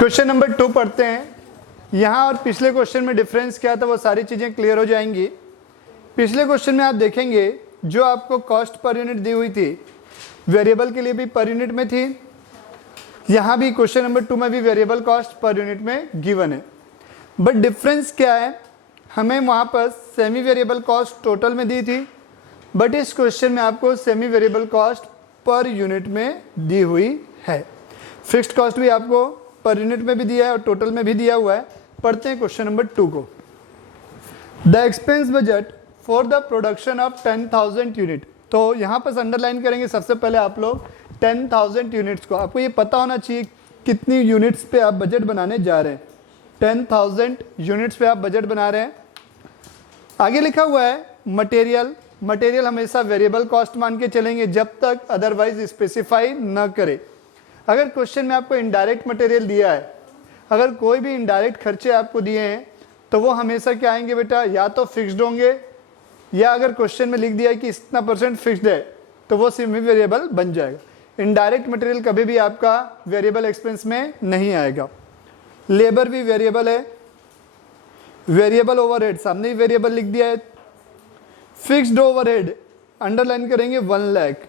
Question number 2 पढ़ते हैं। यहाँ और पिछले क्वेश्चन में डिफरेंस क्या था वो सारी चीज़ें क्लियर हो जाएंगी। पिछले क्वेश्चन में आप देखेंगे जो आपको कॉस्ट पर यूनिट दी हुई थी वेरिएबल के लिए भी पर यूनिट में थी, यहाँ भी क्वेश्चन नंबर 2 में भी वेरिएबल कॉस्ट पर यूनिट में गिवन है। बट डिफरेंस क्या है, हमें वहाँ पर सेमी वेरिएबल कॉस्ट टोटल में दी थी, बट इस क्वेश्चन में आपको semi variable cost per unit में दी हुई है। फिक्स्ड कॉस्ट भी आपको पर यूनिट में भी दिया है और टोटल में भी दिया हुआ है। पढ़ते हैं क्वेश्चन नंबर 2 को। The expense budget for the production of 10,000 unit. तो यहाँ पर अंडरलाइन करेंगे सबसे पहले आप लोग 10,000 यूनिट्स को। आपको ये पता होना चाहिए कितनी यूनिट्स पे आप बजट बनाने जा रहे हैं। 10,000 यूनिट्स पे आप बजट बना रहे हैं। आगे लिखा हुआ है मटेरियल। मटेरियल हमेशा वेरिएबल कॉस्ट मान के चलेंगे जब तक अदरवाइज स्पेसिफाई न करे। अगर क्वेश्चन में आपको इनडायरेक्ट मटेरियल दिया है, अगर कोई भी इनडायरेक्ट खर्चे आपको दिए हैं तो वो हमेशा क्या आएंगे बेटा, या तो फिक्स्ड होंगे, या अगर क्वेश्चन में लिख दिया है कि इतना % फिक्स्ड है तो वो सेमी वेरिएबल बन जाएगा। इनडायरेक्ट मटेरियल कभी भी आपका वेरिएबल एक्सपेंस में नहीं आएगा। लेबर भी वेरिएबल है। वेरिएबल ओवरहेड सामने ही वेरिएबल लिख दिया है। फिक्स्ड ओवरहेड अंडरलाइन करेंगे 1 लाख।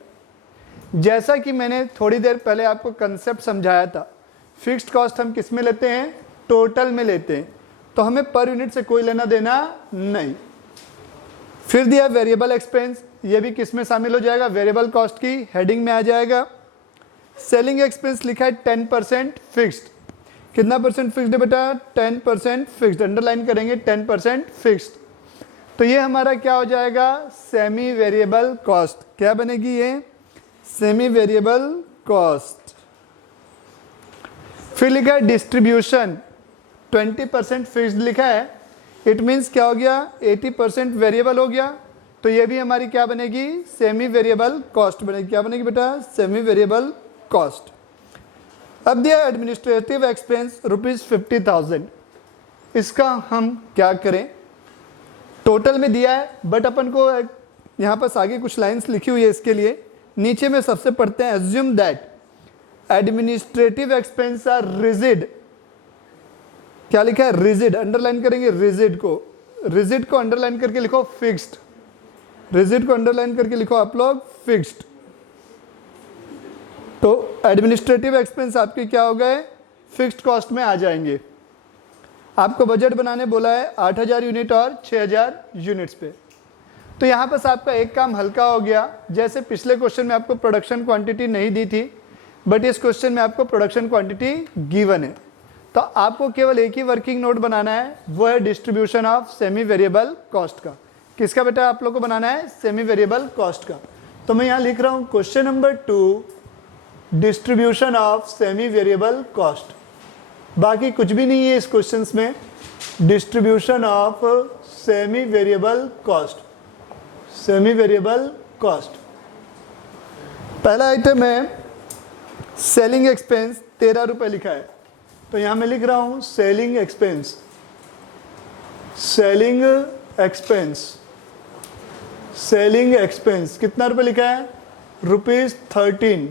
जैसा कि मैंने थोड़ी देर पहले आपको कंसेप्ट समझाया था, फिक्स्ड कॉस्ट हम किस में लेते हैं, टोटल में लेते हैं, तो हमें पर यूनिट से कोई लेना देना नहीं। फिर दिया वेरिएबल एक्सपेंस, ये भी किस में शामिल हो जाएगा, वेरिएबल कॉस्ट की हेडिंग में आ जाएगा। सेलिंग एक्सपेंस लिखा है 10% फिक्स्ड। कितना परसेंट फिक्स्ड है बेटा, 10% फिक्स्ड। अंडरलाइन करेंगे 10% फिक्स्ड। तो ये हमारा क्या हो जाएगा, सेमी वेरिएबल कॉस्ट। क्या बनेगी ये, सेमी वेरिएबल कॉस्ट। फिर लिखा है डिस्ट्रीब्यूशन 20% फिक्स्ड लिखा है। इट मीन्स क्या हो गया, 80% वेरिएबल हो गया। तो ये भी हमारी क्या बनेगी, सेमी वेरिएबल कॉस्ट बनेगी। क्या बनेगी बेटा, सेमी वेरिएबल कॉस्ट। अब दिया एडमिनिस्ट्रेटिव एक्सपेंस ₹50,000। इसका हम क्या करें, टोटल में दिया है बट अपन को यहाँ पर आगे कुछ लाइंस लिखी हुई है इसके लिए। नीचे में सबसे पढ़ते हैं, assume that administrative expense are rigid. क्या लिखा है, रिजिड। अंडरलाइन करेंगे रिजिड को। रिजिड को अंडरलाइन करके लिखो फिक्स्ड। रिजिड को अंडरलाइन करके लिखो आप लोग फिक्स्ड। तो एडमिनिस्ट्रेटिव एक्सपेंस आपके क्या हो गए, फिक्स्ड कॉस्ट में आ जाएंगे। आपको बजट बनाने बोला है 8,000 यूनिट और 6,000 यूनिट्स पे। तो यहाँ पर आपका एक काम हल्का हो गया। जैसे पिछले क्वेश्चन में आपको प्रोडक्शन क्वांटिटी नहीं दी थी, बट इस क्वेश्चन में आपको प्रोडक्शन क्वांटिटी गिवन है। तो आपको केवल एक ही वर्किंग नोट बनाना है, वो है distribution of semi variable cost का। किसका बेटा आप लोग को बनाना है, सेमी वेरिएबल कॉस्ट का। तो मैं यहाँ लिख रहा हूँ question number 2 distribution of semi variable cost. बाकी कुछ भी नहीं है इस क्वेश्चन में। Distribution of semi variable cost. Semi variable cost पहला आइटम है सेलिंग एक्सपेंस, 13 रुपये लिखा है। तो यहां मैं लिख रहा हूं selling expense. Selling expense, selling expense कितना रुपये लिखा है, ₹13।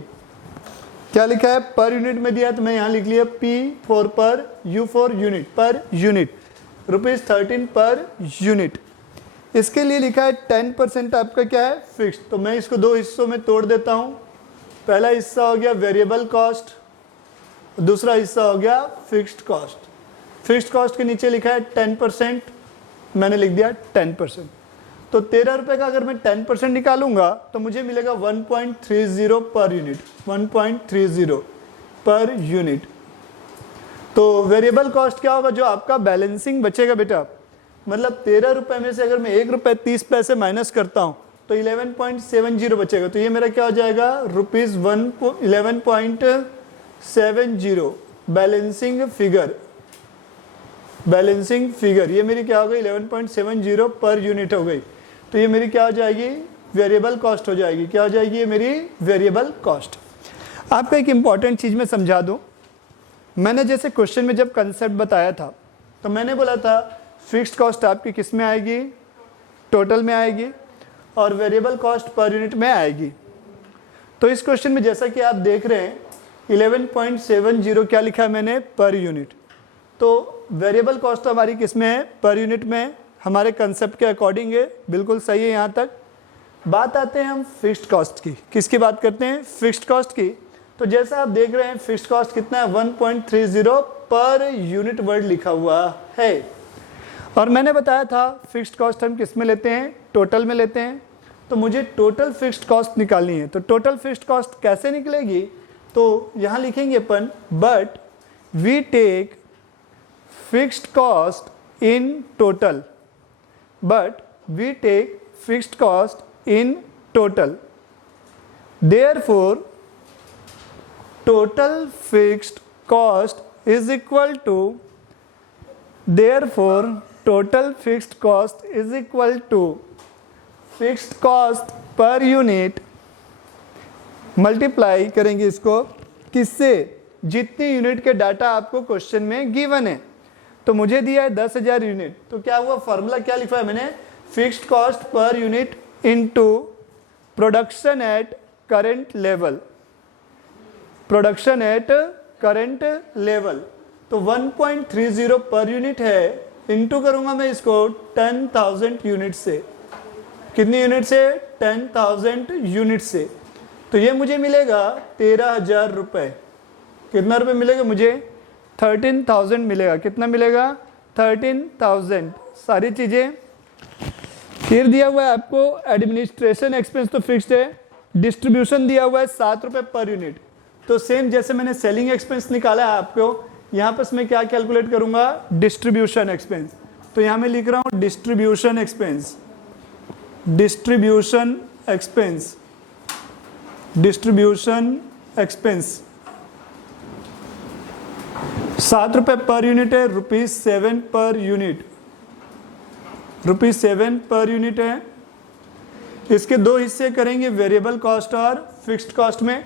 क्या लिखा है, पर यूनिट में दिया, तो मैं यहां लिख लिया P4 पर, U4 unit, per unit, ₹13 per unit. इसके लिए लिखा है 10% आपका क्या है, फिक्स्ड। तो मैं इसको 2 हिस्सों में तोड़ देता हूं। पहला हिस्सा हो गया वेरिएबल कॉस्ट, दूसरा हिस्सा हो गया फिक्स्ड कॉस्ट। फिक्स्ड कॉस्ट के नीचे लिखा है 10%, मैंने लिख दिया 10%। तो 13 रुपये का अगर मैं 10% निकालूंगा तो मुझे मिलेगा 1.30 पर यूनिट, 1.30 पर यूनिट। तो वेरिएबल कॉस्ट क्या होगा, जो आपका बैलेंसिंग बचेगा बेटा, मतलब 13 रुपये में से अगर मैं ₹1.30 माइनस करता हूँ तो 11.70 बचेगा। तो ये मेरा क्या हो जाएगा, ₹11.70 बैलेंसिंग फिगर। बैलेंसिंग फिगर ये मेरी क्या हो गई, 11.70 पर यूनिट हो गई। तो ये मेरी क्या हो जाएगी, वेरिएबल कॉस्ट हो जाएगी। क्या हो जाएगी, ये मेरी वेरिएबल कॉस्ट। आपको एक इंपॉर्टेंट चीज़ मैं समझा दूँ। मैंने जैसे क्वेश्चन में जब कंसेप्ट बताया था तो मैंने बोला था फिक्स्ड कॉस्ट आपकी किस में आएगी, टोटल में आएगी, और वेरिएबल कॉस्ट पर यूनिट में आएगी। तो इस क्वेश्चन में जैसा कि आप देख रहे हैं 11.70 क्या लिखा है मैंने, पर यूनिट। तो वेरिएबल कॉस्ट हमारी किस में है, पर यूनिट में, हमारे कंसेप्ट के अकॉर्डिंग है, बिल्कुल सही है यहाँ तक। बात आते हैं हम फिक्स्ड कॉस्ट की। किसकी बात करते हैं, फिक्स्ड कॉस्ट की। तो जैसा आप देख रहे हैं फिक्स्ड कॉस्ट कितना है, 1.30 पर यूनिट वर्ड लिखा हुआ है। और मैंने बताया था फिक्स्ड कॉस्ट हम किस में लेते हैं, टोटल में लेते हैं। तो मुझे टोटल फिक्स्ड कॉस्ट निकालनी है। तो टोटल फिक्स्ड कॉस्ट कैसे निकलेगी, तो यहाँ लिखेंगे अपन, but we take fixed cost in total, but we take fixed cost in total, therefore total fixed cost is equal to, therefore total fixed cost is equal to fixed cost per unit multiply करेंगे इसको किससे, जितनी unit के data आपको question में given है। तो मुझे दिया है 10,000 यूनिट, तो क्या हुआ, फॉर्मूला क्या लिखा है मैंने, fixed cost per unit into production at current level, production at current level। तो 1.30 पर यूनिट है, इंटू करूंगा मैं इसको 10,000 यूनिट से। कितनी यूनिट से, 10,000 यूनिट से। तो ये मुझे मिलेगा 13,000 रुपये। कितना रुपये मिलेगा मुझे, 13,000 मिलेगा। कितना मिलेगा, 13,000। सारी चीज़ें फिर दिया हुआ है आपको एडमिनिस्ट्रेशन एक्सपेंस तो फिक्स्ड है, डिस्ट्रीब्यूशन दिया हुआ है 7 रुपये पर यूनिट। तो सेम जैसे मैंने सेलिंग एक्सपेंस निकाला है आपको, यहाँ पर मैं क्या कैलकुलेट करूंगा, डिस्ट्रीब्यूशन एक्सपेंस। तो यहाँ मैं लिख रहा हूँ distribution expense, distribution expense, distribution expense 7 रुपये पर यूनिट है, ₹7 पर यूनिट, ₹7 पर यूनिट है। इसके दो हिस्से करेंगे, वेरिएबल कॉस्ट और फिक्स्ड कॉस्ट में।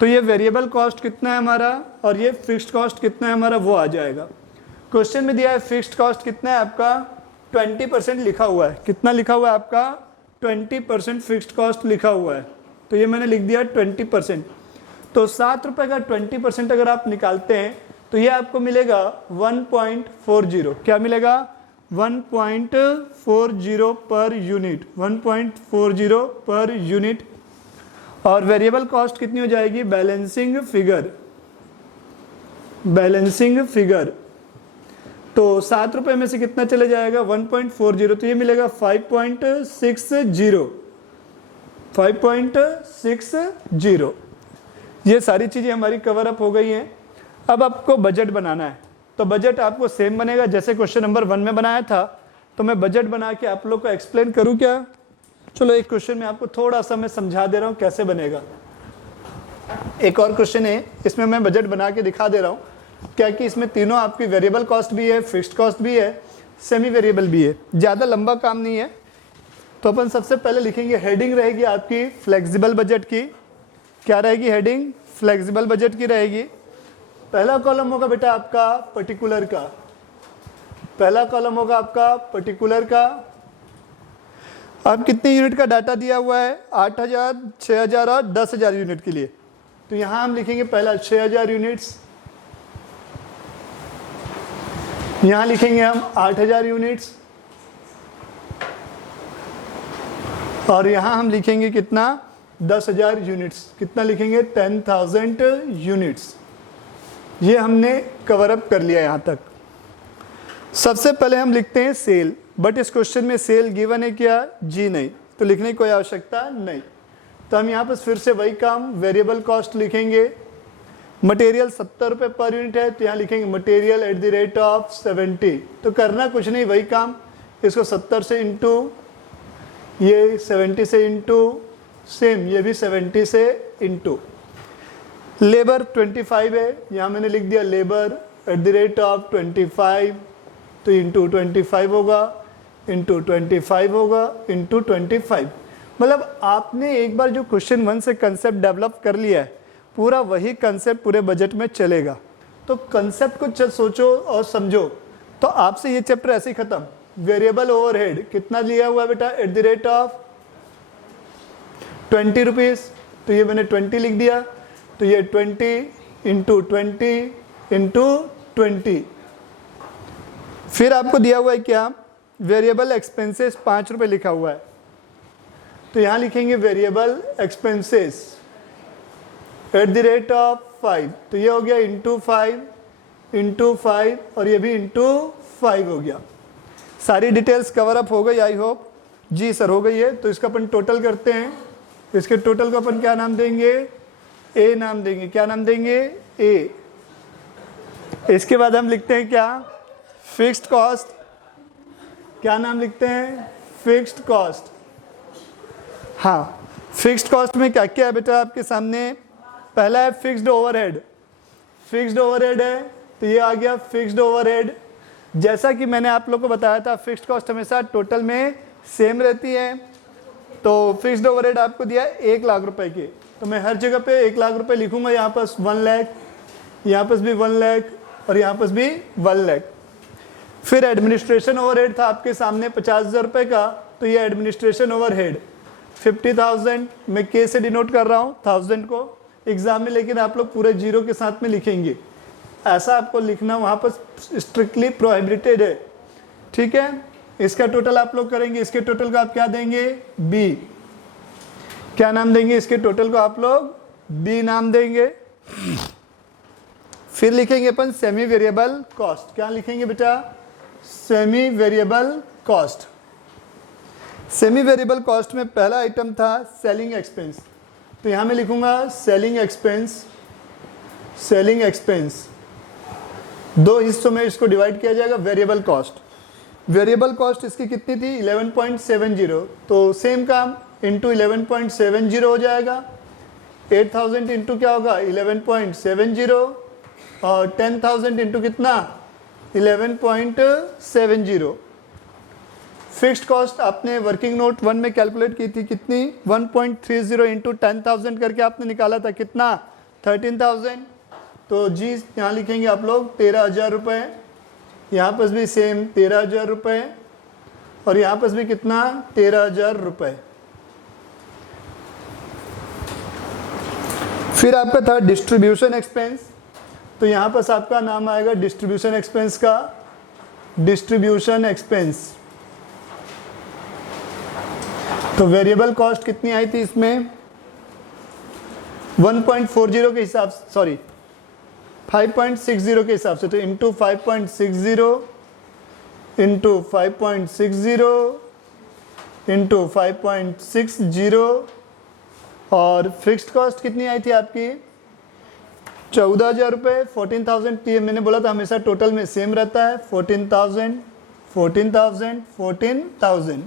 तो ये वेरिएबल कॉस्ट कितना है हमारा और ये फिक्स्ड कॉस्ट कितना है हमारा, वो आ जाएगा। क्वेश्चन में दिया है फिक्स्ड कॉस्ट कितना है आपका, 20% लिखा हुआ है। कितना लिखा हुआ है आपका, 20% फिक्स्ड कॉस्ट लिखा हुआ है। तो ये मैंने लिख दिया 20%। तो 7 रुपये का 20% अगर आप निकालते हैं तो ये आपको मिलेगा 1.40। क्या मिलेगा, 1.40 पर यूनिट, 1.40 पर यूनिट। और वेरिएबल कॉस्ट कितनी हो जाएगी, बैलेंसिंग फिगर, बैलेंसिंग फिगर। तो 7 रुपये में से कितना चले जाएगा, 1.40। तो ये मिलेगा 5.60, 5.60। ये सारी चीज़ें हमारी कवर अप हो गई हैं। अब आपको बजट बनाना है। तो बजट आपको सेम बनेगा जैसे क्वेश्चन नंबर 1 में बनाया था। तो मैं बजट बना के आप लोग को एक्सप्लेन करूं क्या, चलो एक क्वेश्चन में आपको थोड़ा सा मैं समझा दे रहा हूं कैसे बनेगा। एक और क्वेश्चन है, इसमें मैं बजट बना के दिखा दे रहा हूं, क्या कि इसमें तीनों आपकी वेरिएबल कॉस्ट भी है, फिक्स्ड कॉस्ट भी है, सेमी वेरिएबल भी है। ज़्यादा लंबा काम नहीं है। तो अपन सबसे पहले लिखेंगे, हेडिंग रहेगी आपकी फ्लेक्सिबल बजट की। क्या रहेगी हेडिंग, फ्लेक्सिबल बजट की रहेगी। पहला कॉलम होगा बेटा आपका पर्टिकुलर का, पहला कॉलम होगा आपका पर्टिकुलर का। अब कितने यूनिट का डाटा दिया हुआ है, 8,000, 6,000 और 10,000 यूनिट के लिए। तो यहां हम लिखेंगे पहला 6,000 यूनिट्स, यहां लिखेंगे हम 8,000 यूनिट्स, और यहां हम लिखेंगे कितना, 10,000 यूनिट्स। कितना लिखेंगे, 10,000 यूनिट्स। ये हमने कवर अप कर लिया यहां तक। सबसे पहले हम लिखते हैं सेल, बट इस क्वेश्चन में सेल गिवन है क्या, जी नहीं, तो लिखने की कोई आवश्यकता नहीं। तो हम यहाँ पर फिर से वही काम, वेरिएबल कॉस्ट लिखेंगे। मटेरियल 70 रुपये पर यूनिट है, तो यहाँ लिखेंगे material at the rate of 70। तो करना कुछ नहीं, वही काम, इसको 70 से इंटू, ये 70 से इंटू, सेम ये भी 70 से इंटू। लेबर 25 है, यहाँ मैंने लिख दिया labour at the rate of 25, तो इंटू 25 होगा, इंटू 25 होगा, इंटू 25। मतलब आपने एक बार जो क्वेश्चन 1 से कंसेप्ट डेवलप कर लिया है, पूरा वही कंसेप्ट पूरे बजट में चलेगा। तो कंसेप्ट को सोचो और समझो, तो आपसे ये चैप्टर ऐसे ही खत्म। वेरिएबल ओवरहेड कितना लिया हुआ है बेटा, at the rate of 20 rupees, तो ये मैंने 20 लिख दिया। तो ये 20 इंटू 20 इंटू 20। फिर आपको दिया हुआ है क्या, वेरिएबल एक्सपेंसेस 5 रुपये लिखा हुआ है, तो यहाँ लिखेंगे variable expenses at the rate of 5, तो ये हो गया इंटू 5 और ये भी इंटू 5 हो गया। सारी डिटेल्स कवर अप हो गई आई होप। जी सर हो गई है। तो इसका अपन टोटल करते हैं। इसके टोटल को अपन क्या नाम देंगे, ए नाम देंगे। क्या नाम देंगे, ए। इसके बाद हम लिखते हैं क्या, फिक्स्ड कॉस्ट। क्या नाम लिखते हैं, फिक्स्ड कॉस्ट। हाँ, फिक्स्ड कॉस्ट में क्या क्या है बेटा आपके सामने, पहला है फिक्स्ड ओवरहेड। फिक्स्ड ओवरहेड है तो ये आ गया फिक्स्ड ओवरहेड। जैसा कि मैंने आप लोग को बताया था, फिक्स्ड कॉस्ट हमेशा टोटल में सेम रहती है। तो फिक्स्ड ओवरहेड आपको दिया है 1 लाख रुपए के, तो मैं हर जगह पे 1 लाख रुपए लिखूंगा। यहाँ पास 1 लाख, यहाँ पास भी 1 लाख और यहाँ पास भी 1 लाख। फिर एडमिनिस्ट्रेशन ओवरहेड था आपके सामने 50,000 रुपये का, तो ये एडमिनिस्ट्रेशन ओवरहेड 50,000, मैं के से डिनोट कर रहा हूँ 1000 को एग्जाम में, लेकिन आप लोग पूरे जीरो के साथ में लिखेंगे। ऐसा आपको लिखना वहाँ पर स्ट्रिक्टली प्रोहिबिटेड है, ठीक है। इसका टोटल आप लोग करेंगे, इसके टोटल को आप क्या देंगे, बी। क्या नाम देंगे, इसके टोटल को आप लोग बी नाम देंगे। फिर लिखेंगे अपन सेमी वेरिएबल कॉस्ट। क्या लिखेंगे बेटा, semi variable cost. Semi variable cost में पहला आइटम था सेलिंग एक्सपेंस, तो यहाँ मैं लिखूंगा सेलिंग एक्सपेंस। सेलिंग एक्सपेंस 2 हिस्सों में इसको डिवाइड किया जाएगा। वेरिएबल कॉस्ट, वेरिएबल कॉस्ट इसकी कितनी थी 11.70, तो सेम काम इंटू 11.70 हो जाएगा। 8000 इंटू क्या होगा 11.70 और 10,000 इंटू कितना 11.70। फिक्स्ड कॉस्ट आपने वर्किंग नोट 1 में कैलकुलेट की थी कितनी 1.30 इंटू 10,000 करके आपने निकाला था कितना 13,000। तो जी यहाँ लिखेंगे आप लोग 13,000 रुपये। यहाँ पास भी सेम 13,000 रुपये और यहाँ पास भी कितना 13,000 रुपये। फिर आपका था डिस्ट्रीब्यूशन एक्सपेंस, तो यहाँ पास आपका नाम आएगा डिस्ट्रीब्यूशन एक्सपेंस का, डिस्ट्रीब्यूशन एक्सपेंस। तो वेरिएबल कॉस्ट कितनी आई थी इसमें 1.40 के हिसाब से, सॉरी 5.60 के हिसाब से, तो इंटू 5.60 इंटू 5.60 इंटू 5.60 और फिक्स्ड कॉस्ट कितनी आई थी आपकी 14,000 रुपये। 14,000 मैंने बोला था हमेशा टोटल में सेम रहता है। 14,000 14,000 14,000।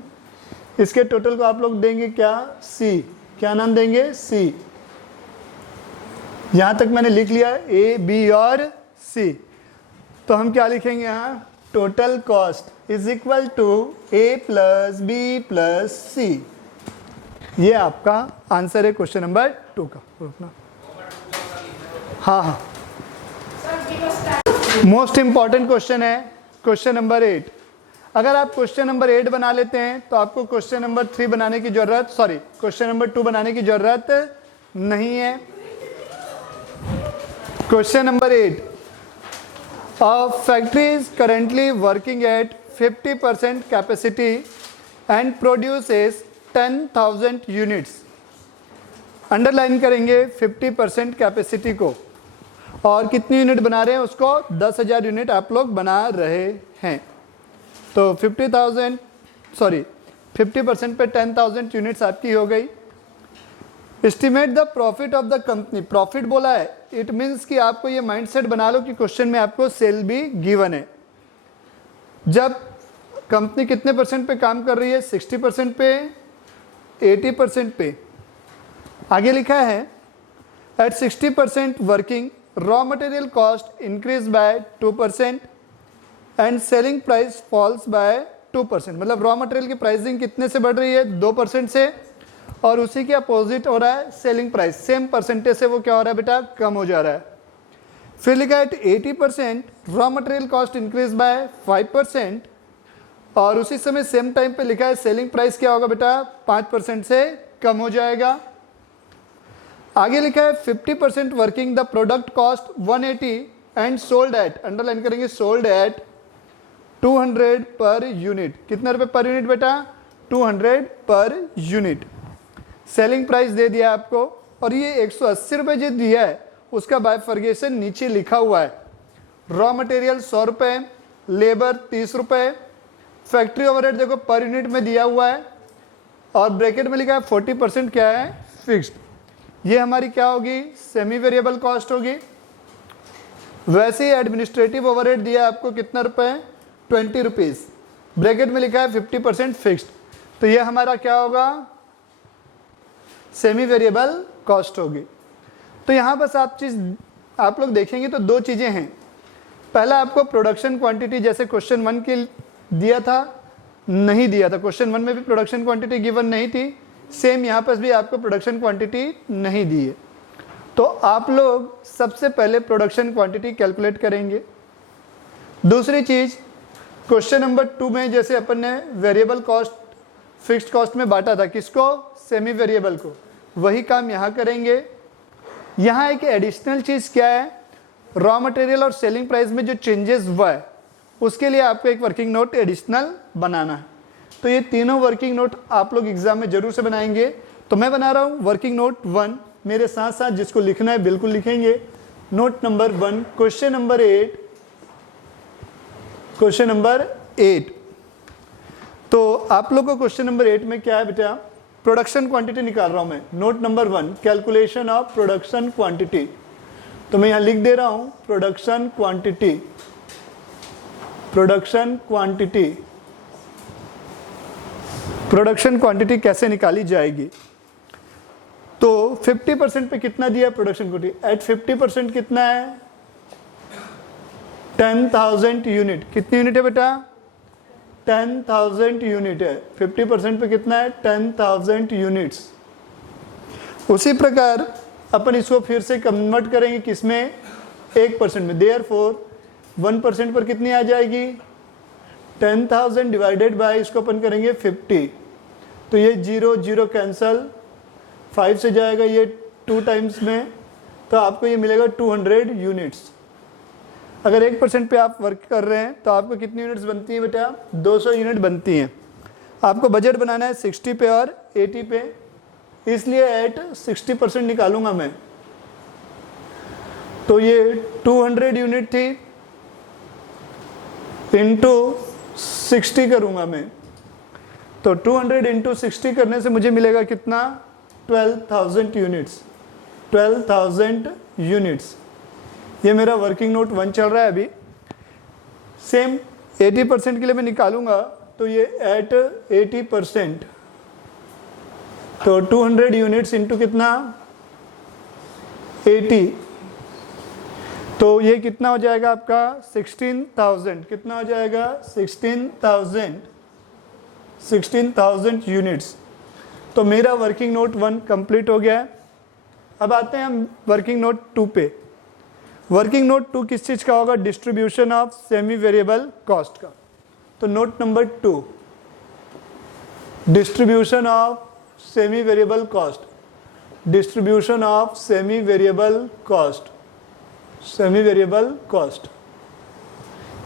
इसके टोटल को आप लोग देंगे क्या सी। क्या नाम देंगे सी। यहाँ तक मैंने लिख लिया ए बी और सी। तो हम क्या लिखेंगे यहाँ total cost is equal to A plus B plus C. ये आपका आंसर है क्वेश्चन नंबर 2 का। हाँ, मोस्ट इंपॉर्टेंट क्वेश्चन है क्वेश्चन नंबर 8। अगर आप क्वेश्चन नंबर 8 बना लेते हैं तो आपको क्वेश्चन नंबर 3 बनाने की जरूरत, सॉरी क्वेश्चन नंबर 2 बनाने की जरूरत नहीं है। Question number 8, a factory is currently working at 50% capacity and produces 10,000 units। Underline करेंगे 50% कैपेसिटी को और कितनी यूनिट बना रहे हैं उसको 10,000 यूनिट आप लोग बना रहे हैं। तो 50% पे 10,000 यूनिट्स आपकी हो गई। Estimate the profit of the company. Profit बोला है, इट मीन्स कि आपको ये माइंडसेट बना लो कि क्वेश्चन में आपको सेल भी गिवन है। जब कंपनी कितने परसेंट पे काम कर रही है 60% पे 80% पे। आगे लिखा है at 60% working raw material cost increase by 2% and selling price falls by 2%। मतलब रॉ मटेरियल की प्राइसिंग कितने से बढ़ रही है 2% से, और उसी के अपोजिट हो रहा है सेलिंग प्राइस, सेम परसेंटेज से वो क्या हो रहा है बेटा कम हो जा रहा है। फिर लिखा है 80% raw material cost increase bye 5% और उसी समय सेम टाइम पे लिखा है सेलिंग प्राइस क्या होगा बेटा 5% से कम हो जाएगा। आगे लिखा है 50% working the product cost 180 and sold at, underline करेंगे, सोल्ड एट 200 पर यूनिट। कितने रुपए पर यूनिट बेटा? 200 पर यूनिट। सेलिंग प्राइस दे दिया आपको, और ये 180 रुपये जो दिया है उसका बाइफर्गेशन नीचे लिखा हुआ है। रॉ मटेरियल 100 रुपये, लेबर 30 रुपये, फैक्ट्री ओवरहेड देखो पर यूनिट में दिया हुआ है, और ब्रैकेट में लिखा है 40% क्या है? फिक्स्ड। ये हमारी क्या होगी? सेमी वेरिएबल कॉस्ट होगी। वैसे ही एडमिनिस्ट्रेटिव ओवरहेड दिया आपको कितना रुपए? 20 रुपीज़, ब्रैकेट में लिखा है 50% फिक्स्ड, तो ये हमारा क्या होगा? सेमी वेरिएबल कॉस्ट होगी। तो यहाँ बस आप लोग देखेंगे तो दो चीज़ें हैं। पहला आपको प्रोडक्शन क्वांटिटी जैसे क्वेश्चन 1 के दिया था, नहीं दिया था, क्वेश्चन 1 में भी प्रोडक्शन क्वांटिटी गिवन नहीं थी, सेम यहाँ पर भी आपको प्रोडक्शन क्वांटिटी नहीं दी है। तो आप लोग सबसे पहले प्रोडक्शन क्वांटिटी कैलकुलेट करेंगे। दूसरी चीज़, क्वेश्चन नंबर 2 में जैसे अपन ने वेरिएबल कॉस्ट फिक्स्ड कॉस्ट में बांटा था, किसको? सेमी वेरिएबल को, वही काम यहाँ करेंगे। यहाँ एक एडिशनल चीज़ क्या है? रॉ मटेरियल और सेलिंग प्राइस में जो चेंजेस हुआ है उसके लिए आपको एक वर्किंग नोट एडिशनल बनाना है। तो ये तीनों वर्किंग नोट आप लोग एग्जाम में जरूर से बनाएंगे। तो मैं बना रहा हूँ वर्किंग नोट 1, मेरे साथ साथ जिसको लिखना है बिल्कुल लिखेंगे। Note number 1, question number 8। तो आप लोग को क्वेश्चन नंबर 8 में क्या है बेटा? प्रोडक्शन क्वांटिटी निकाल रहा हूं मैं। Note number 1, calculation of production quantity. तो मैं यहां लिख दे रहा हूं प्रोडक्शन क्वांटिटी। प्रोडक्शन क्वांटिटी कैसे निकाली जाएगी? तो 50% पे कितना दिया प्रोडक्शन क्वांटिटी? एट 50% कितना है? 10,000 यूनिट। कितनी यूनिट है बेटा? 10,000 यूनिट है। 50% पे कितना है? 10,000 यूनिट्स। उसी प्रकार अपन इसको फिर से कन्वर्ट करेंगे किसमें? 1% में। देयरफॉर 1% पर कितनी आ जाएगी? 10,000 डिवाइडेड बाय, इसको अपन करेंगे 50, तो ये 0 0 कैंसल, 5 से जाएगा ये 2 टाइम्स में, तो आपको ये मिलेगा 200 यूनिट्स। अगर 1% पे आप वर्क कर रहे हैं तो आपको कितनी यूनिट्स बनती हैं बेटा? 200 यूनिट बनती हैं। आपको बजट बनाना है 60 पे और 80 पे, इसलिए एट 60% निकालूंगा मैं। तो ये 200 यूनिट थी, इंटू 60 करूंगा मैं, तो 200 इंटू 60 करने से मुझे मिलेगा कितना? 12,000 यूनिट्स। 12,000 यूनिट्स। ये मेरा वर्किंग नोट 1 चल रहा है अभी। सेम 80% के लिए मैं निकालूंगा, तो ये एट 80%, तो 200 यूनिट्स इंटू कितना? 80, तो ये कितना हो जाएगा आपका? 16,000। कितना हो जाएगा? 16,000 यूनिट्स। तो मेरा वर्किंग नोट 1 कंप्लीट हो गया है। अब आते हैं हम वर्किंग नोट 2 पे। वर्किंग नोट 2 किस चीज़ का होगा? Distribution of semi variable cost का। तो note number 2, distribution of semi variable cost. Distribution of semi variable cost. Semi variable cost,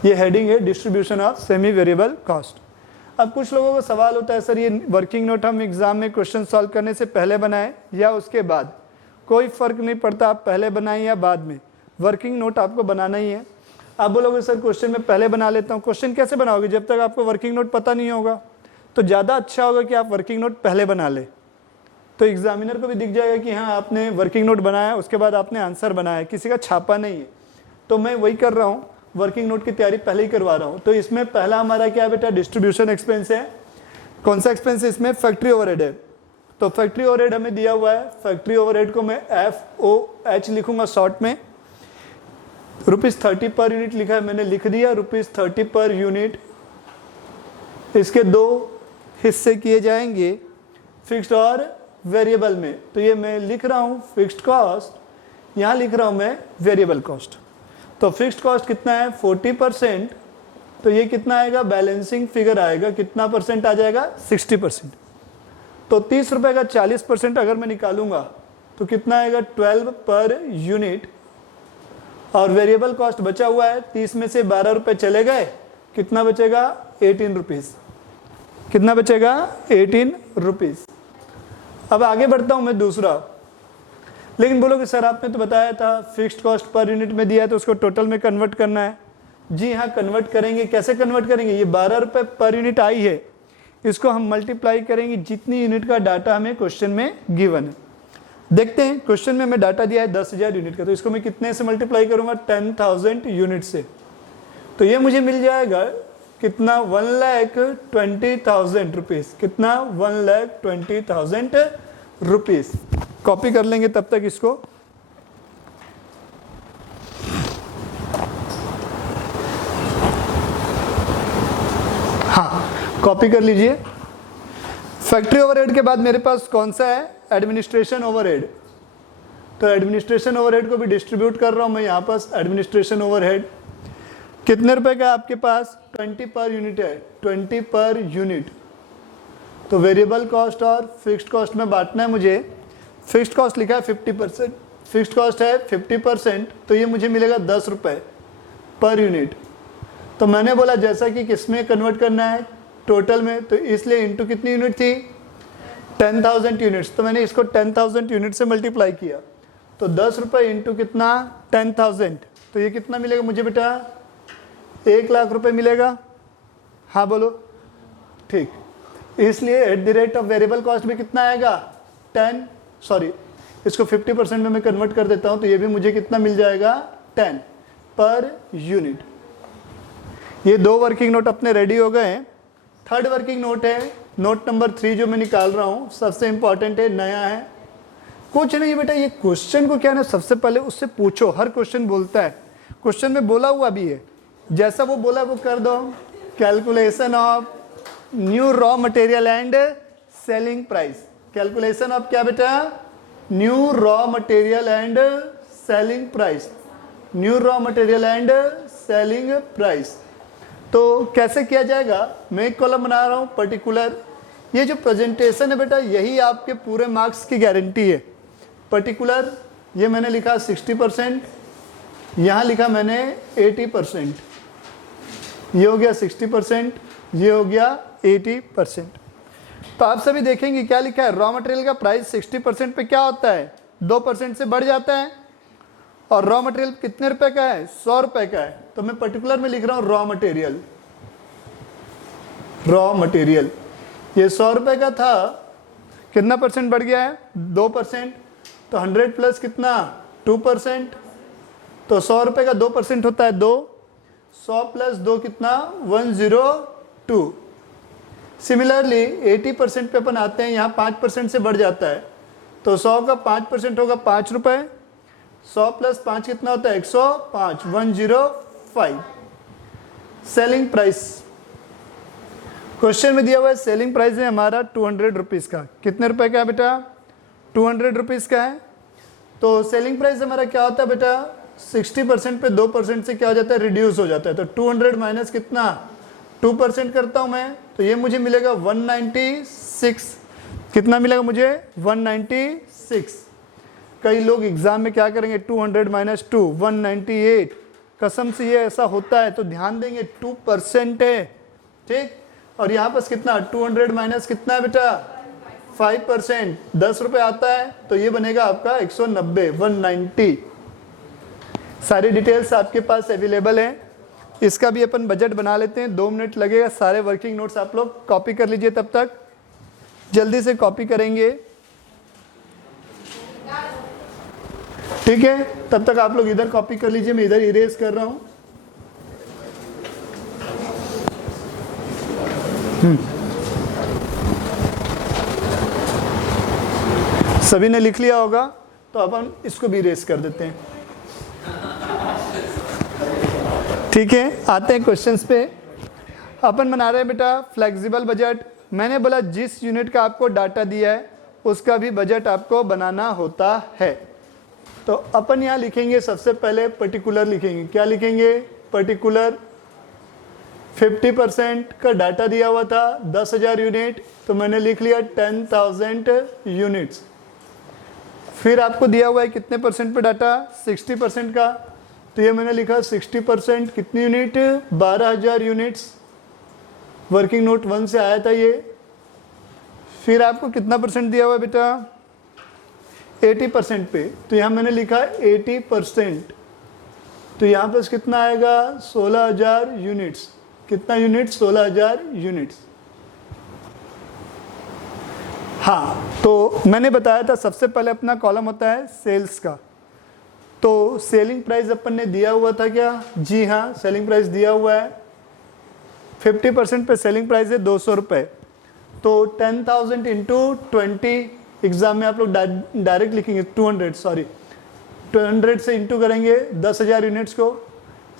ये हेडिंग है, distribution of semi variable cost. अब कुछ लोगों को सवाल होता है, सर ये वर्किंग नोट हम एग्जाम में क्वेश्चन सॉल्व करने से पहले बनाएं या उसके बाद? कोई फर्क नहीं पड़ता, आप पहले बनाएं या बाद में, वर्किंग नोट आपको बनाना ही है। आप बोलोगे सर क्वेश्चन में पहले बना लेता हूँ। क्वेश्चन कैसे बनाओगे जब तक आपको वर्किंग नोट पता नहीं होगा? तो ज़्यादा अच्छा होगा कि आप वर्किंग नोट पहले बना ले, तो एग्जामिनर को भी दिख जाएगा कि हाँ आपने वर्किंग नोट बनाया, उसके बाद आपने आंसर बनाया, किसी का छापा नहीं है। तो मैं वही कर रहा हूँ, वर्किंग नोट की तैयारी पहले ही करवा रहा हूँ। तो इसमें पहला हमारा क्या है बेटा? डिस्ट्रीब्यूशन एक्सपेंस है। कौन सा एक्सपेंस है इसमें? फैक्ट्री ओवरहेड है। तो फैक्ट्री ओवरहेड हमें दिया हुआ है, फैक्ट्री ओवरहेड को मैं FOH लिखूंगा शॉर्ट में। ₹30 पर यूनिट लिखा है, मैंने लिख दिया ₹30 पर यूनिट। इसके 2 हिस्से किए जाएंगे, फिक्स्ड और वेरिएबल में। तो ये मैं लिख रहा हूँ फिक्स्ड कॉस्ट, यहाँ लिख रहा हूँ मैं वेरिएबल कॉस्ट। तो फिक्स्ड कॉस्ट कितना है? 40%। तो ये कितना आएगा? बैलेंसिंग फिगर आएगा, कितना % आ जाएगा? 60%। तो 30 रुपए का 40% अगर मैं निकालूंगा तो कितना आएगा 12 पर यूनिट, और वेरिएबल कॉस्ट बचा हुआ है 30 में से 12 रुपए चले गए, कितना बचेगा 18 रुपीज़। कितना बचेगा 18 रुपीज़। अब आगे बढ़ता हूं मैं दूसरा, लेकिन बोलोगे सर आपने तो बताया था फिक्स्ड कॉस्ट पर यूनिट में दिया है तो उसको टोटल में कन्वर्ट करना है। जी हाँ, कन्वर्ट करेंगे। कैसे कन्वर्ट करेंगे? ये 12 रुपए पर यूनिट आई है, इसको हम मल्टीप्लाई करेंगे जितनी यूनिट का डाटा हमें क्वेश्चन में गिवन है। देखते हैं, क्वेश्चन में हमें डाटा दिया है 10,000 यूनिट का, तो इसको मैं कितने से मल्टीप्लाई करूंगा? 10,000 यूनिट से। तो ये मुझे मिल जाएगा कितना? 1,20,000 रुपीज़। कितना? 1,20,000 रुपीज़। कॉपी कर लेंगे तब तक इसको। हाँ, कॉपी कर लीजिए। फैक्ट्री ओवरहेड के बाद मेरे पास कौन सा है? Administration overhead. तो एडमिनिस्ट्रेशन ओवरहेड को भी डिस्ट्रीब्यूट कर रहा हूं मैं यहाँ पास। एडमिनिस्ट्रेशन ओवरहेड कितने रुपए का आपके पास? 20 पर यूनिट है, 20 पर यूनिट। तो वेरिएबल कॉस्ट और फिक्स्ड कॉस्ट में बांटना है मुझे। फिक्स्ड कॉस्ट लिखा है 50%, फिक्स्ड कॉस्ट है 50%, तो ये मुझे मिलेगा 10 रुपये पर यूनिट। तो मैंने बोला जैसा कि किस में कन्वर्ट करना है? टोटल में, तो इसलिए इंटू कितनी यूनिट थी? 10,000 यूनिट्स। तो मैंने इसको 10,000 यूनिट से मल्टीप्लाई किया, तो 10 रुपये इंटू कितना? 10,000। तो ये कितना मिलेगा मुझे बेटा? 1,00,000 रुपये मिलेगा। हाँ बोलो। ठीक, इसलिए at the rate of variable cost भी कितना आएगा? 10, सॉरी इसको 50% में मैं कन्वर्ट कर देता हूँ, तो ये भी मुझे कितना मिल जाएगा? 10 पर यूनिट। ये 2 वर्किंग नोट अपने रेडी हो गए हैं। थर्ड वर्किंग नोट है, नोट नंबर 3 जो मैं निकाल रहा हूँ, सबसे इंपॉर्टेंट है, नया है। कुछ नहीं बेटा, ये क्वेश्चन को क्या ना सबसे पहले उससे पूछो। हर क्वेश्चन बोलता है, क्वेश्चन में बोला हुआ भी है, जैसा वो बोला वो कर दो। Calculation of new raw material and selling price. Calculation of क्या बेटा? New raw material and selling price. New raw material and selling price. तो कैसे किया जाएगा? मैं एक कॉलम बना रहा हूँ पर्टिकुलर। ये जो प्रेजेंटेशन है बेटा, यही आपके पूरे मार्क्स की गारंटी है। पर्टिकुलर ये मैंने लिखा 60%, यहाँ लिखा मैंने 80%, ये हो गया 60%, ये हो गया 80%। तो आप सभी देखेंगे क्या लिखा है? रॉ मटेरियल का प्राइस 60% पे क्या होता है? 2% से बढ़ जाता है। और रॉ मटेरियल कितने रुपए का है? 100 रुपए का है। तो मैं पर्टिकुलर में लिख रहा हूं रॉ मटेरियल। रॉ मटेरियल ये 100 रुपए का था, कितना परसेंट बढ़ गया है? 2%। तो 100 प्लस कितना? 2%। तो 100 रुपए का 2% होता है 2। 100 प्लस 2 कितना? 102। सिमिलरली 80% पे अपन आते हैं, यहाँ 5% से बढ़ जाता है, तो 100 का 5% होगा 5 रुपए। 100 प्लस 5 कितना होता है? 105, 105। सेलिंग प्राइस क्वेश्चन में दिया हुआ है। सेलिंग प्राइस है हमारा 200 रुपीज़ का। कितने रुपए का है बेटा? 200 रुपीज़ का है। तो सेलिंग प्राइस हमारा क्या होता है बेटा? 60% पे 2% से क्या हो जाता है? रिड्यूस हो जाता है। तो 200 माइनस कितना? 2% करता हूं मैं, तो ये मुझे मिलेगा 196। कितना मिलेगा मुझे? 196। कई लोग एग्जाम में क्या करेंगे? 200 माइनस 2, 198। कसम से ये ऐसा होता है, तो ध्यान देंगे 2% है, ठीक। और यहाँ पर कितना? 200 माइनस कितना है बेटा? 5%। 10 रुपये आता है, तो ये बनेगा आपका 190, 190। सारी डिटेल्स आपके पास अवेलेबल हैं। इसका भी अपन बजट बना लेते हैं, 2 मिनट लगेगा। सारे वर्किंग नोट्स आप लोग कॉपी कर लीजिए, तब तक जल्दी से कॉपी करेंगे, ठीक है। तब तक आप लोग इधर कॉपी कर लीजिए, मैं इधर इरेज कर रहा हूं। सभी ने लिख लिया होगा, तो अपन इसको भी इरेज कर देते हैं, ठीक है। आते हैं क्वेश्चंस पे। अपन बना रहे हैं बेटा फ्लेक्सिबल बजट। मैंने बोला जिस यूनिट का आपको डाटा दिया है उसका भी बजट आपको बनाना होता है। तो अपन यहाँ लिखेंगे सबसे पहले पर्टिकुलर लिखेंगे। क्या लिखेंगे? पर्टिकुलर। 50% का डाटा दिया हुआ था 10,000 यूनिट, तो मैंने लिख लिया 10,000 यूनिट्स। फिर आपको दिया हुआ है कितने परसेंट पे डाटा, 60% का, तो ये मैंने लिखा 60%, कितनी यूनिट, 12,000 यूनिट्स, वर्किंग नोट 1 से आया था ये। फिर आपको कितना परसेंट दिया हुआ है बेटा, 80% पे, तो यहाँ मैंने लिखा 80%, तो यहाँ पर कितना आएगा, 16,000 यूनिट्स, कितना यूनिट, 16,000 यूनिट्स। हाँ, तो मैंने बताया था सबसे पहले अपना कॉलम होता है सेल्स का, तो सेलिंग प्राइस अपन ने दिया हुआ था क्या, जी हाँ, सेलिंग प्राइस दिया हुआ है, 50% पे सेलिंग प्राइस है 200 रुपये, तो 10,000 इंटू 20, एग्जाम में आप लोग डायरेक्ट लिखेंगे 200, सॉरी 200 से इंटू करेंगे 10,000 यूनिट्स को,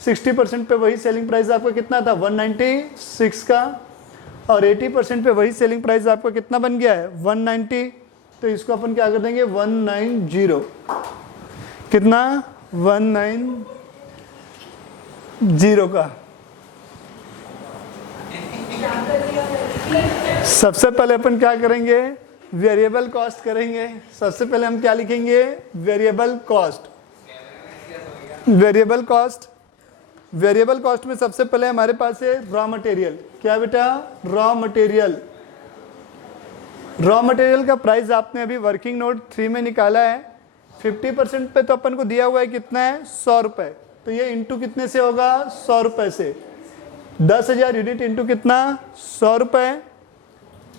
60% पे वही सेलिंग प्राइस आपका कितना था, 196 का, और 80% पे वही सेलिंग प्राइस आपका कितना बन गया है, 190, तो इसको अपन क्या कर देंगे, 190, कितना, 190 का। सबसे पहले अपन क्या करेंगे, वेरिएबल कॉस्ट करेंगे। सबसे पहले हम क्या लिखेंगे, variable cost. Variable cost, variable cost में सबसे पहले हमारे पास है रॉ मटेरियल। क्या बेटा, रॉ मटेरियल। रॉ मटेरियल का प्राइस आपने अभी वर्किंग नोट 3 में निकाला है, 50% पे तो अपन को दिया हुआ है कितना है, 100 रुपये, तो ये इंटू कितने से होगा, 100 रुपये से, 10,000 यूनिट इंटू कितना, 100 रुपये,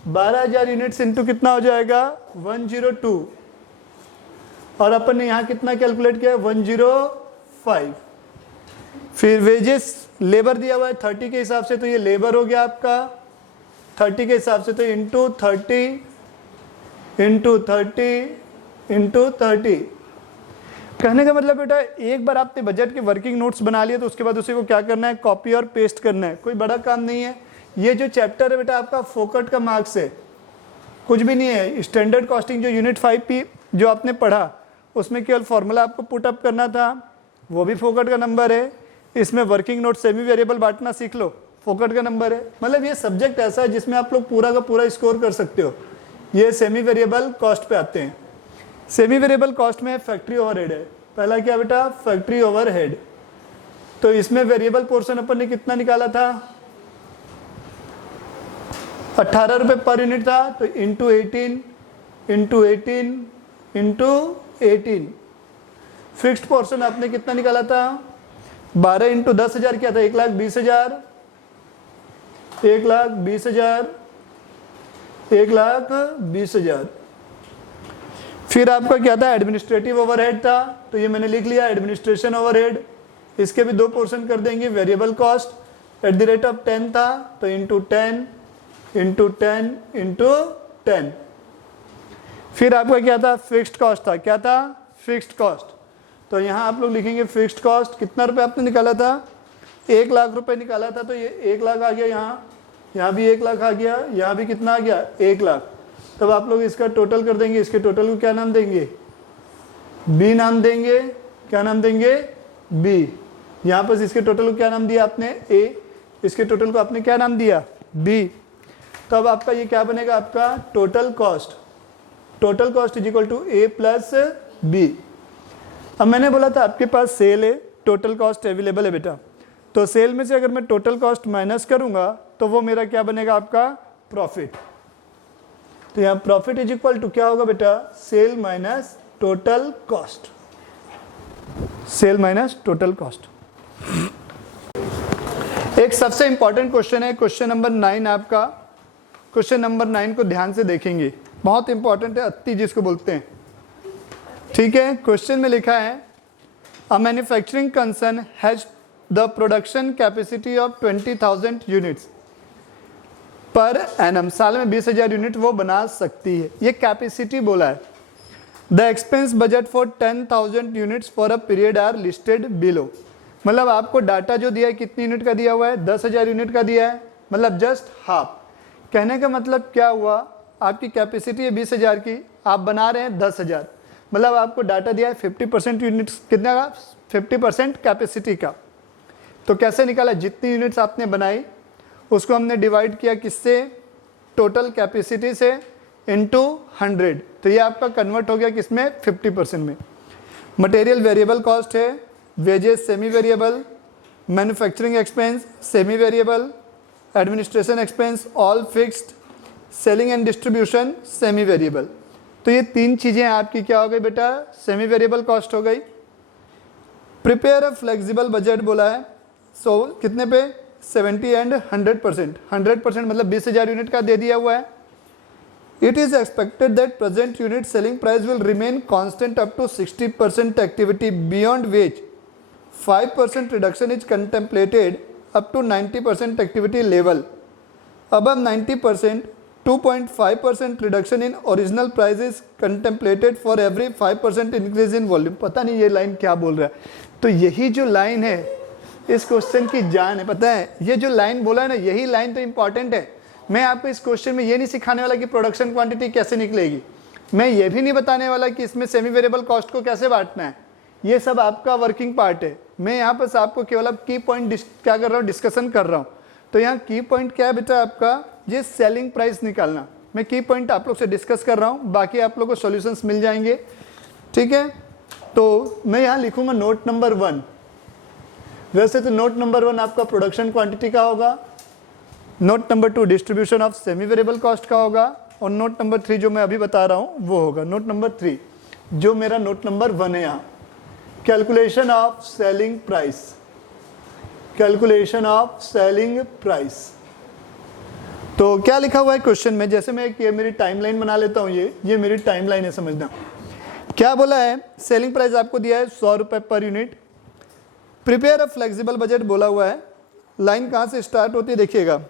12,000 यूनिट्स इंटू कितना हो जाएगा, 102, और अपन ने यहाँ कितना कैलकुलेट किया है, 105। फिर वेजेस, लेबर दिया हुआ है 30 के हिसाब से, तो ये लेबर हो गया आपका 30 के हिसाब से, तो इंटू 30 इंटू 30 इंटू 30। कहने का मतलब बेटा, एक बार आपने बजट के वर्किंग नोट्स बना लिए तो उसके बाद उसी को क्या करना है, कॉपी और पेस्ट करना है, कोई बड़ा काम नहीं है। ये जो चैप्टर है बेटा आपका फोकट का मार्क्स है, कुछ भी नहीं है। स्टैंडर्ड कॉस्टिंग जो यूनिट 5P जो आपने पढ़ा, उसमें केवल फॉर्मूला आपको पुट अप करना था, वो भी फोकट का नंबर है। इसमें वर्किंग नोट सेमी वेरिएबल बांटना सीख लो, फोकट का नंबर है। मतलब ये सब्जेक्ट ऐसा है जिसमें आप लोग पूरा का पूरा स्कोर कर सकते हो। ये सेमी वेरिएबल कॉस्ट पे आते हैं। सेमी वेरिएबल कॉस्ट में फैक्ट्री ओवरहेड है। पहला क्या बेटा, फैक्ट्री ओवरहेड। तो इसमें वेरिएबल पोर्शन अपन ने कितना निकाला था, 18 रुपये पर यूनिट था, तो into 18 into 18 into 18। Fixed portion आपने कितना निकाला था, 12 इंटू 10,000 क्या था, 1,20,000, 1,20,000, 1,20,000। फिर आपका क्या था, एडमिनिस्ट्रेटिव ओवरहेड था, तो ये मैंने लिख लिया एडमिनिस्ट्रेशन ओवरहेड। इसके भी 2 पोर्शन कर देंगे। Variable cost at the rate of 10 था, तो इंटू 10 इंटू 10 इंटू 10। फिर आपका क्या था, फिक्स्ड कॉस्ट था। क्या था, फिक्स्ड कॉस्ट। तो यहाँ आप लोग लिखेंगे फिक्स्ड कॉस्ट कितना रुपए आपने निकाला था, 1 लाख रुपए निकाला था, तो ये 1 लाख आ गया। यहाँ भी 1 लाख आ गया, यहाँ भी कितना आ गया, 1 लाख। तब आप लोग इसका टोटल कर देंगे। इसके टोटल को क्या नाम देंगे, बी नाम देंगे। क्या नाम देंगे, बी। यहाँ पर इसके टोटल को क्या नाम दिया आपने, ए। इसके टोटल को आपने क्या नाम दिया, बी। तब आपका ये क्या बनेगा, आपका total cost. Total cost is equal to A plus B. अब मैंने बोला था आपके पास सेल है, टोटल कॉस्ट अवेलेबल है बेटा, तो सेल में से अगर मैं टोटल कॉस्ट माइनस करूंगा तो वो मेरा क्या बनेगा, आपका प्रॉफिट। तो यहाँ प्रॉफिट इज इक्वल टू क्या होगा बेटा, sale minus total cost. Sale minus total cost. एक सबसे इंपॉर्टेंट क्वेश्चन है, क्वेश्चन नंबर 9 आपका। क्वेश्चन नंबर 9 को ध्यान से देखेंगे, बहुत इंपॉर्टेंट है, अत्ती जिसको बोलते हैं। ठीक है, क्वेश्चन में लिखा है a manufacturing concern has the production capacity of 20,000 units per annum. साल में 20,000 यूनिट वो बना सकती है, ये कैपेसिटी बोला है। The expense budget for 10,000 units for a period are listed below. मतलब आपको डाटा जो दिया है कितनी यूनिट का दिया हुआ है, 10,000 यूनिट का दिया है, मतलब जस्ट हाफ। कहने का मतलब क्या हुआ, आपकी कैपेसिटी है 20,000 की, आप बना रहे हैं 10,000, मतलब आपको डाटा दिया है 50% यूनिट्स कितने का, 50% कैपेसिटी का। तो कैसे निकाला, जितनी यूनिट्स आपने बनाई उसको हमने डिवाइड किया किससे, टोटल कैपेसिटी से, इंटू 100, तो ये आपका कन्वर्ट हो गया किसमें, 50% में। मटेरियल वेरिएबल कॉस्ट है, wages semi variable, manufacturing expense semi variable, administration expense all fixed, selling and distribution semi variable. तो ये तीन चीज़ें आपकी क्या हो गई बेटा, सेमी वेरिएबल कॉस्ट हो गई। प्रिपेयर अ फ्लेक्सिबल बजट बोला है, सो कितने पे, 70 एंड 100%। 100% मतलब 20,000 यूनिट का दे दिया हुआ है। It is expected that present unit selling price will remain constant up to 60% activity beyond which 5% reduction is contemplated up to 90% activity level. above 90%, 2.5% reduction in original price is contemplated for every 5% increase in volume। पता नहीं ये line क्या बोल रहा है, तो यही जो लाइन है इस क्वेश्चन की जान है। पता है ये जो लाइन बोला है ना, यही लाइन तो इंपॉर्टेंट है। मैं आपको इस क्वेश्चन में ये नहीं सिखाने वाला कि प्रोडक्शन क्वांटिटी कैसे निकलेगी, मैं ये भी नहीं बताने वाला कि इसमें सेमी वेरिएबल कॉस्ट को कैसे बांटना है, ये सब आपका वर्किंग पार्ट है। मैं यहाँ पर आपको केवल अब की पॉइंट क्या कर रहा हूँ, डिस्कशन कर रहा हूँ। तो यहाँ की पॉइंट क्या है बेटा आपका, ये सेलिंग प्राइस निकालना। मैं की पॉइंट आप लोग से डिस्कस कर रहा हूँ, बाकी आप लोग को सॉल्यूशंस मिल जाएंगे, ठीक है। तो मैं यहाँ लिखूंगा नोट नंबर 1। वैसे तो नोट नंबर 1 आपका प्रोडक्शन क्वांटिटी का होगा, note number 2 distribution of semi variable cost का होगा, और नोट नंबर 3 जो मैं अभी बता रहा हूँ वो होगा नोट नंबर 3, जो मेरा नोट नंबर 1 है यहाँ, calculation of selling price. Calculation of selling price. तो क्या लिखा हुआ है क्वेश्चन में, जैसे मैं ये मेरी टाइमलाइन बना लेता हूँ, ये मेरी टाइमलाइन है, समझना। क्या बोला है, सेलिंग प्राइस आपको दिया है 100 रुपये per unit. Prepare a flexible budget बोला हुआ है। लाइन कहाँ से स्टार्ट होती है देखिएगा,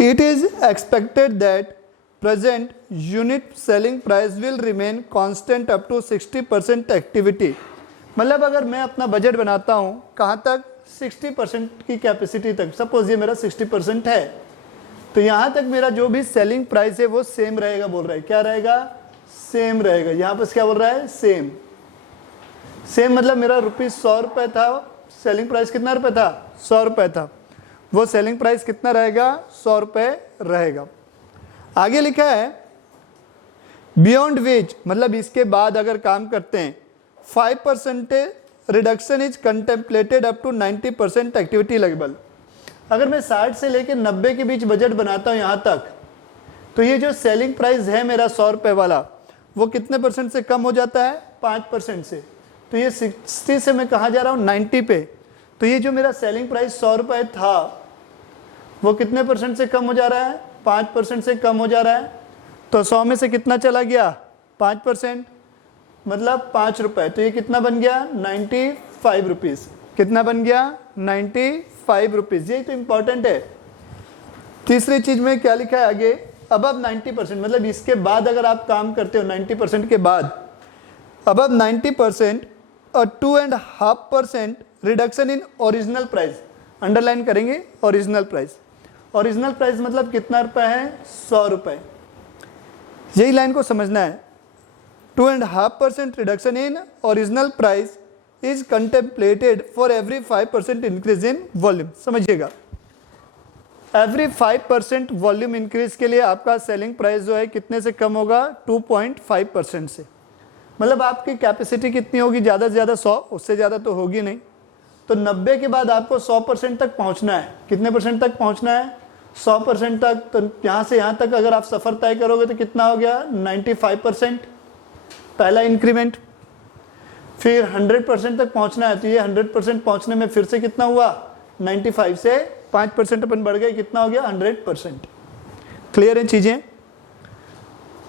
it is expected that present unit selling price will remain constant up to 60% activity. मतलब अगर मैं अपना बजट बनाता हूँ कहाँ तक, 60% की कैपेसिटी तक। सपोज ये मेरा 60% है, तो यहाँ तक मेरा जो भी सेलिंग प्राइस है वो सेम रहेगा, बोल रहा है। क्या रहेगा, सेम रहेगा। यहाँ पर क्या बोल रहा है, सेम। सेम मतलब मेरा ₹100 था, सेलिंग प्राइस कितना रुपये था, 100 रुपये था, वो सेलिंग प्राइस कितना रहेगा, 100 रुपये रहेगा। आगे लिखा है बियॉन्ड विच, मतलब इसके बाद अगर काम करते हैं 5% reduction is contemplated up to 90% activity level. अगर मैं 60 से लेकर 90 के बीच बजट बनाता हूँ यहाँ तक, तो ये जो सेलिंग प्राइस है मेरा 100 रुपये वाला, वो कितने परसेंट से कम हो जाता है, 5% से। तो ये 60 से मैं कहाँ जा रहा हूँ, 90 पे। तो ये जो मेरा सेलिंग प्राइस 100 रुपये था, वो कितने परसेंट से कम हो जा रहा है, 5% से कम हो जा रहा है। तो 100 में से कितना चला गया, 5%, मतलब 5 रुपये। तो ये कितना बन गया, 95 रुपीज़। कितना बन गया, 95 रुपीज़। यही तो इम्पॉर्टेंट है। तीसरी चीज़ में क्या लिखा है आगे, अबव 90%, मतलब इसके बाद अगर आप काम करते हो 90% के बाद, अबव 90% और 2.5% reduction in original price. Underline करेंगे ओरिजिनल प्राइस। ओरिजिनल प्राइस मतलब कितना रुपये है, 100 रुपये। यही लाइन को समझना है। 2.5% reduction in original price is contemplated for every 5% increase in volume. समझिएगा, एवरी 5% वॉल्यूम इंक्रीज के लिए आपका सेलिंग प्राइस जो है कितने से कम होगा, 2.5% से। मतलब आपकी कैपेसिटी कितनी होगी, ज़्यादा से ज़्यादा 100, उससे ज़्यादा तो होगी नहीं। तो 90 के बाद आपको 100% तक पहुंचना है। कितने परसेंट तक पहुंचना है, 100% तक। तो यहाँ से यहाँ तक अगर आप सफ़र तय करोगे तो कितना हो गया, 95%, पहला इंक्रीमेंट। फिर 100% तक पहुंचना है, तो ये 100% पहुंचने में फिर से कितना हुआ, 95 से 5% अपन बढ़ गए, कितना हो गया, 100%। क्लियर है चीज़ें।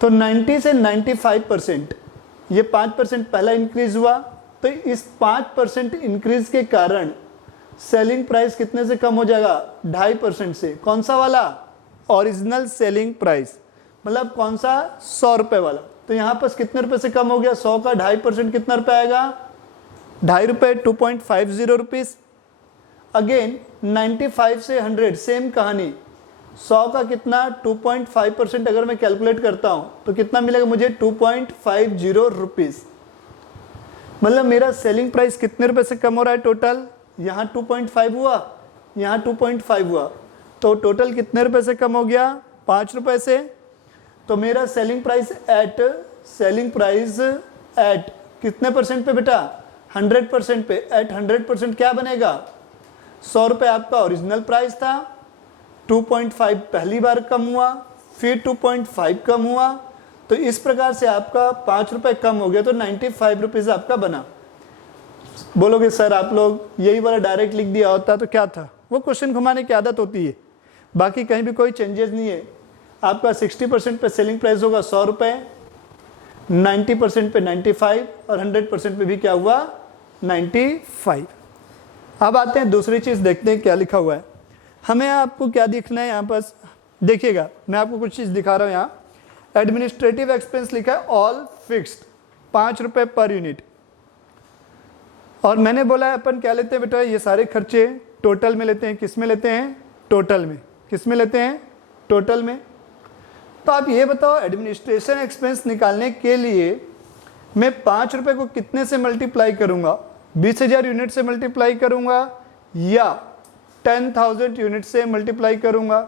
तो 90 से 95%, ये 5% पहला इंक्रीज हुआ। तो इस 5% इंक्रीज के कारण सेलिंग प्राइस कितने से कम हो जाएगा, 2.5% से। कौन सा वाला, ओरिजिनल सेलिंग प्राइस, मतलब कौन सा, 100 रुपये वाला। तो यहाँ पर कितने रुपए से कम हो गया, 100 का 2.5% कितना रुपये आएगा, 2.5 रुपये, 2.50 रुपीज़। अगेन 95 से 100 सेम कहानी, 100 का कितना, 2.5% अगर मैं कैलकुलेट करता हूँ तो कितना मिलेगा मुझे, 2.50 रुपीज़। मतलब मेरा सेलिंग प्राइस कितने रुपए से कम हो रहा है टोटल, यहाँ 2.5 हुआ, यहाँ 2.5 हुआ, तो टोटल कितने रुपए से कम हो गया, ₹5 से, तो मेरा सेलिंग प्राइस एट कितने परसेंट पे बेटा? 100% पे। एट 100% क्या बनेगा? ₹100 आपका ओरिजिनल प्राइस था, 2.5 पहली बार कम हुआ, फिर 2.5 कम हुआ, तो इस प्रकार से आपका ₹5 कम हो गया, तो 95 रुपीज़ आपका बना। बोलोगे सर आप लोग यही वाला डायरेक्ट लिख दिया होता तो क्या था? वो क्वेश्चन घुमाने की आदत होती है, बाकी कहीं भी कोई चेंजेस नहीं है। आपका 60% पे सेलिंग प्राइस होगा ₹100, 90% पे 95 और 100% पे भी क्या हुआ? 95। अब आते हैं दूसरी चीज़, देखते हैं क्या लिखा हुआ है। हमें आपको क्या दिखना है यहाँ पर? देखिएगा, मैं आपको कुछ चीज़ दिखा रहा हूँ। यहाँ एडमिनिस्ट्रेटिव एक्सपेंस लिखा है ऑल फिक्स्ड, ₹5 पर यूनिट। और मैंने बोला है अपन क्या लेते हैं बेटा? ये सारे खर्चे टोटल में लेते हैं। किस में लेते हैं? टोटल में। किस में लेते हैं? टोटल में। तो आप ये बताओ, एडमिनिस्ट्रेशन एक्सपेंस निकालने के लिए मैं ₹5 को कितने से मल्टीप्लाई करूंगा? 20,000 यूनिट से मल्टीप्लाई करूंगा या 10,000 यूनिट से मल्टीप्लाई करूंगा?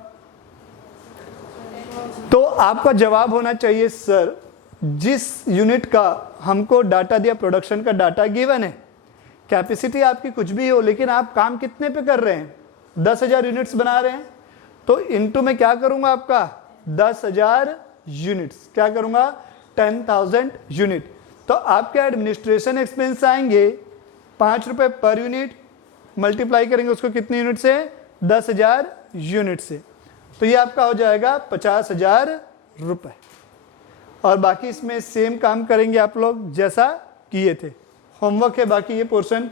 तो आपका जवाब होना चाहिए सर, जिस यूनिट का हमको डाटा दिया, प्रोडक्शन का डाटा गिवन है, कैपेसिटी आपकी कुछ भी हो, लेकिन आप काम कितने पे कर रहे हैं? 10,000 यूनिट्स बना रहे हैं, तो इनटू में क्या करूंगा? आपका 10,000 यूनिट्स, क्या करूंगा? 10,000 यूनिट। तो आपके एडमिनिस्ट्रेशन एक्सपेंस आएंगे ₹5 पर यूनिट, मल्टीप्लाई करेंगे उसको कितने यूनिट से? 10,000 यूनिट से, तो ये आपका हो जाएगा ₹50,000। और बाकी इसमें सेम काम करेंगे आप लोग जैसा किए थे। होमवर्क है बाकी ये पोर्शन